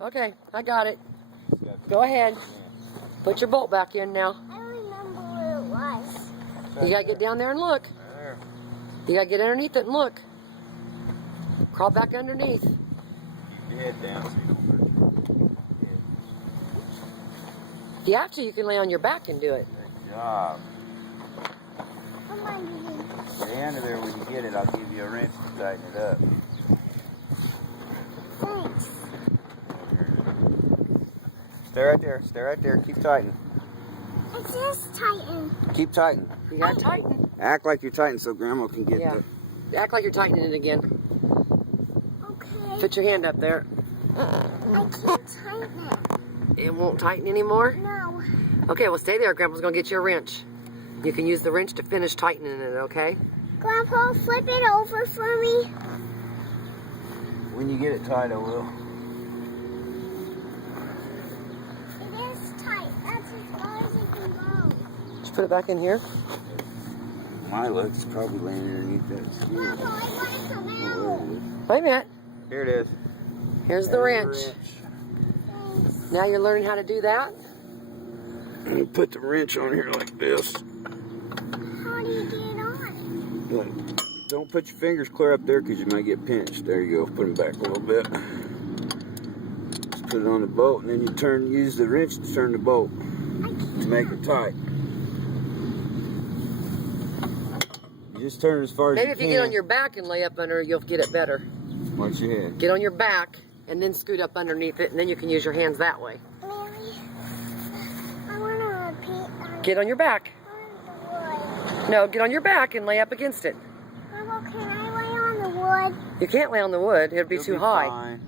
Okay, I got it. Go ahead. Put your bolt back in now. I don't remember where it was. You gotta get down there and look. There. You gotta get underneath it and look. Crawl back underneath. Keep your head down so you don't put it. If you have to, you can lay on your back and do it. Good job. Come on, baby. Stay under there when you get it. I'll give you a wrench to tighten it up. Thanks. Stay right there. Stay right there. Keep tighten. It's just tighten. Keep tighten. You gotta tighten. Act like you're tighten so Grandma can get Yeah. Act like you're tightening it again. Okay. Put your hand up there. I can't tighten it. It won't tighten anymore? No. Okay, well stay there. Grandpa's gonna get you a wrench. You can use the wrench to finish tightening it, okay? Grandpa, flip it over for me. When you get it tight, I will. It is tight. That's as far as it can go. Just put it back in here. My leg's probably laying underneath that skin. Grandpa, I want to come Oh, out. there it is. Wait a minute. Here it is. Here's the There's wrench. Thanks. Now you're learning how to do that? And you put the wrench on here like this. How do you get on? Like, don't put your fingers clear up there because you might get pinched. There you go. Put them back a little bit. Just put it on the bolt, and then you use the wrench to turn the bolt to make it tight. You just turn it as far as Maybe you if can. you get on your back and lay up under, you'll get it better. Watch your head. Get on your back and then scoot up underneath it, and then you can use your hands that way. Mary, I want to repeat. Get on your back. No, get on your back and lay up against it. Grandpa, can I lay on the wood? You can't lay on the wood. It'll be You'll too be high. Fine.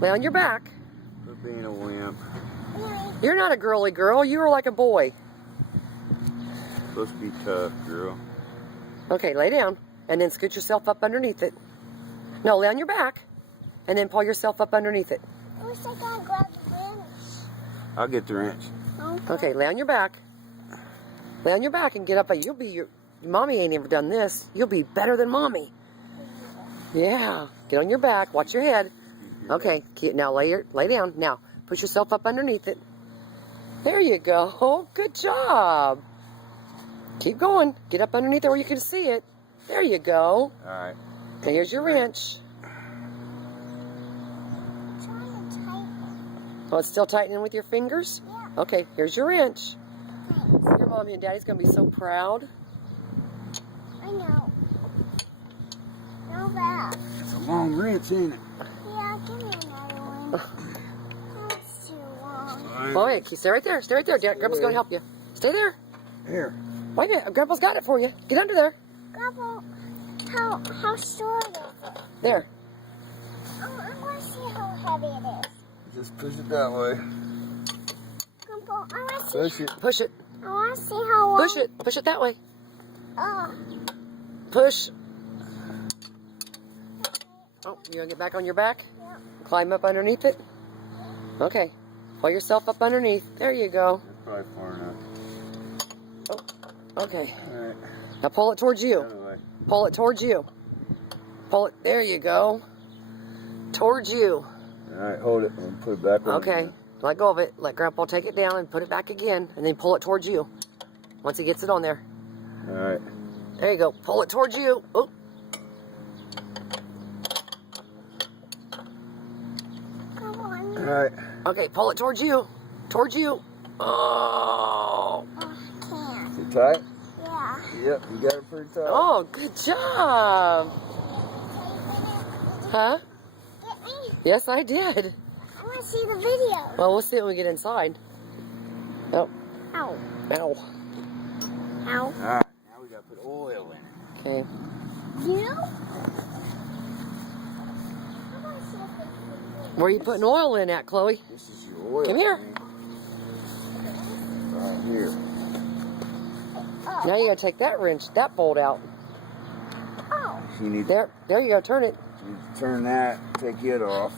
Lay on your back. Quit being a wimp. Mary, You're not a girly girl. You are like a boy. Supposed to be tough, girl. Okay, lay down and then scoot yourself up underneath it. No, lay on your back and then pull yourself up underneath it. I wish I could grab the wrench. I'll get the wrench. Okay, lay on your back. Lay on your back and get up. You'll be your mommy ain't ever done this. You'll be better than mommy. Yeah. Get on your back. Watch your head. Okay. Now lay down. Now push yourself up underneath it. There you go. Good job. Keep going. Get up underneath it where you can see it. There you go. All right. And here's your wrench. Try to tighten. Oh, it's still tightening with your fingers? Yeah. Okay, here's your wrench. Thanks. Your mommy and daddy's going to be so proud. I know. No bad. It's a long wrench, ain't it? Yeah, give me another one. That's too long. Oh, wait, stay right there. Stay right there. Grandpa's going to help you. Stay there. Here. Wait a minute. Grandpa's got it for you. Get under there. Grandpa, how short is it? There. Oh, I want to see how heavy it is. Just push it that way. Grandpa, I want to see. Push it. Push it. I want to see how long. Push it. Push it that way. Oh, Push. Oh, you want to get back on your back? yeah. Climb up underneath it? Okay. Pull yourself up underneath. There you go. That's probably far enough. Okay. All right. Now pull it towards you. Other way. Pull it towards you. Pull it. There you go. Towards you. All right, hold it and put it back on. Okay. Let go of it. Let Grandpa take it down and put it back again. And then pull it towards you. Once he gets it on there. All right. There you go. Pull it towards you. Oh. Come All on. right. Okay. Pull it towards you. Towards you. Oh. Oh, I can't. Is it tight? Yeah. Yep, you got it pretty tight. Oh, good job. Huh? Get me. Yes, I did. I want to see the video. Well, we'll see when we get inside. Oh. Ow. Ow. Ow. All right, now we got to put oil in it. Okay. You? I want to see if it's Where are you putting oil in at, Chloe? This is your oil. Come here. thing. Right here. Oh. Now you gotta take that wrench, that bolt out. Oh. You need There you go. Turn it. you turn that, take it off.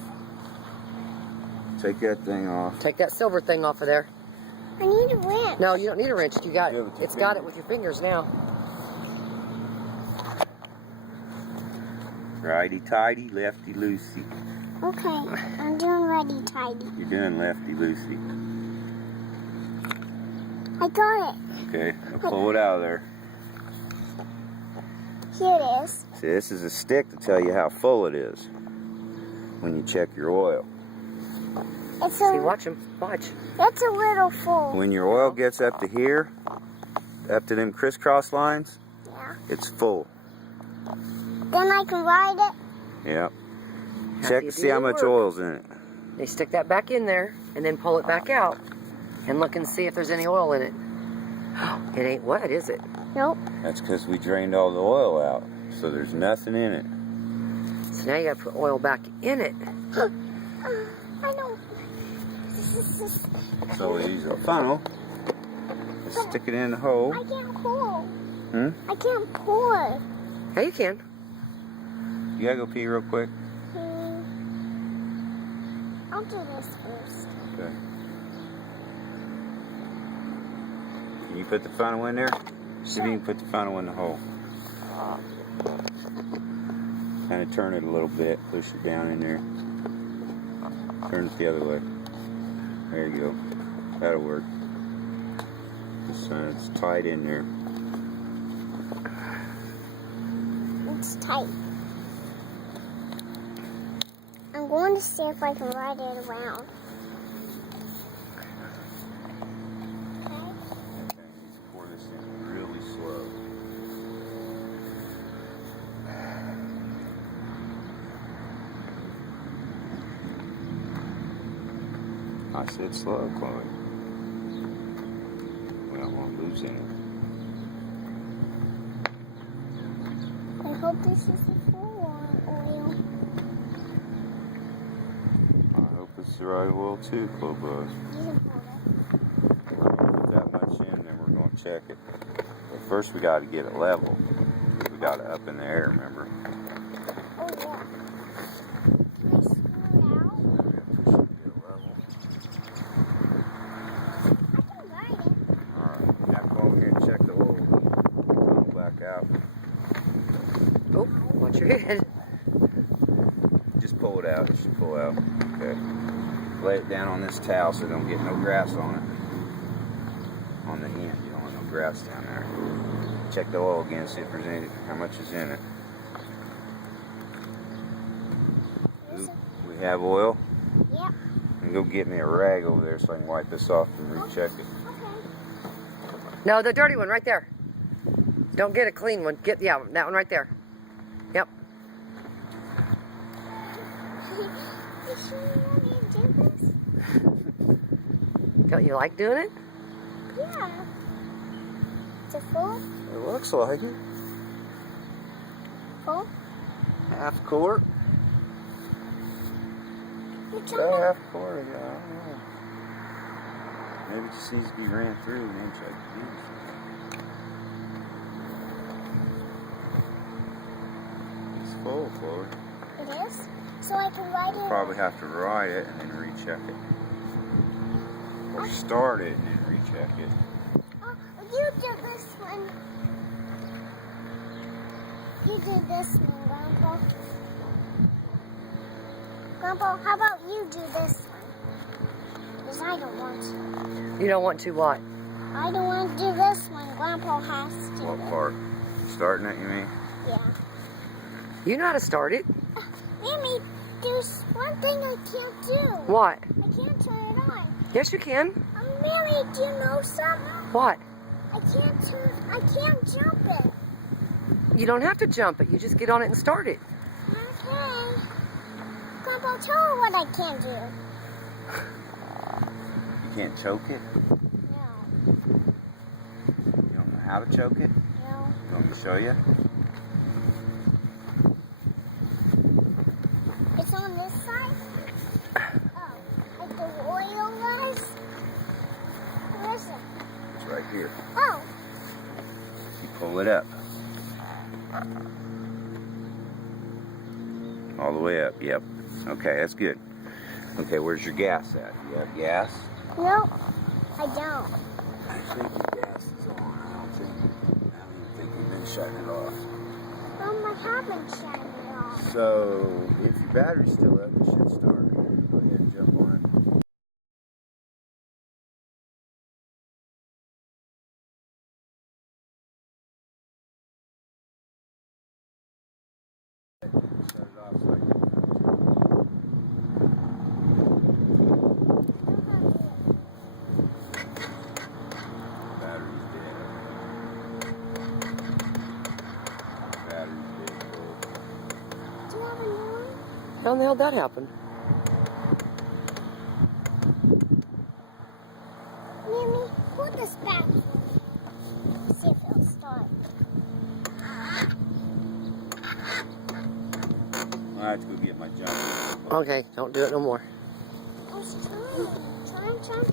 Take that thing off. Take that silver thing off of there. I need a wrench. No, you don't need a wrench. You got Yeah, with your it's got it fingers. with your fingers now. Righty tighty, lefty loosey. Okay, I'm doing ready, Tidy. You're doing lefty loosey. I got it. Okay, now pull it out of there. Here it is. See, this is a stick to tell you how full it is when you check your oil. It's See, a, watch him. Watch. it's a little full. When your oil gets up to here, up to them crisscross lines, Yeah. it's full. Then I can ride it. Yep. Happy Check to see how much work. oil's in it. They stick that back in there and then pull it back out and look and see if there's any oil in it. It ain't wet, is it? Nope. That's because we drained all the oil out, so there's nothing in it. So now you gotta put oil back in it. I don't. So we use a funnel to stick it in the hole. I can't pull. Hmm? I can't pull it. Yeah, you can. You gotta go pee real quick. I'll do this first. Okay. Can you put the funnel in there? See if you can put the funnel in the hole. Kind of turn it a little bit, push it down in there. Turn it the other way. There you go. That'll work. It's tight in there. It's tight. I'm going to see if I can ride it around. Okay. Okay, just pour this in really slow. I said slow, Chloe. We don't want to lose any. I hope this is a full oil. I hope it's the right oil too, Chloe. You can hold it. Put that much in, then we're going to check it. But first we got to get it level. We got it up in the air, remember? Oh, yeah. Can I screw it out? I can ride it. Alright, now come over here and check the oil. Funnel back out. Oh, watch your head. Just pull it out. It should pull out. Okay. Lay it down on this towel so it don't get no grass on it. On the end, you don't want no grass down there. Check the oil again, see if there's any, how much is in it. Oop, we have oil. Yep. And go get me a rag over there so I can wipe this off and recheck it. Okay. No, the dirty one right there. Don't get a clean one. Get, yeah, that one right there. Yep. You sure you want me to do this? Don't you like doing it? Yeah. Is it full? It looks like it. Full? Half quart. You're About trying half quart, yeah, I don't know. Maybe it just needs to be ran through and then check the It's full, Chloe. It is? So I can ride it? Probably have to ride it and then recheck it. Or start it and then recheck it. Oh, you did this one. You did this one, Grandpa. Grandpa, how about you do this one? Because I don't want to. You don't want to what? I don't want to do this one. Grandpa has to. What part? Starting it, you mean? Yeah. You know how to start it. Mammy, there's one thing I can't do. What? I can't turn it on. Yes, you can. Mammy, do you know something? What? I can't jump it. You don't have to jump it. You just get on it and start it. Okay. Grandpa, tell her what I can't do. You can't choke it? No. You don't know how to choke it? No. You want me to show you? It's on this side? Oh. Like the oil was? Where is it? It's right here. Oh. You pull it up. All the way up, yep. Okay, that's good. Okay, where's your gas at? You have gas? No, I don't. I think your gas is on. I don't even think you've been shutting it off. I haven't shut it off. So if your battery's still up, you should start. Go ahead and jump on it. Shut it off so I can. Battery's dead. Battery's dead. Do you have a new one? How in the hell did that happen? Mimi, hold this back for me. See if it'll start. I have to go get my jumper. Okay, don't do it no more. I was trying. Trying.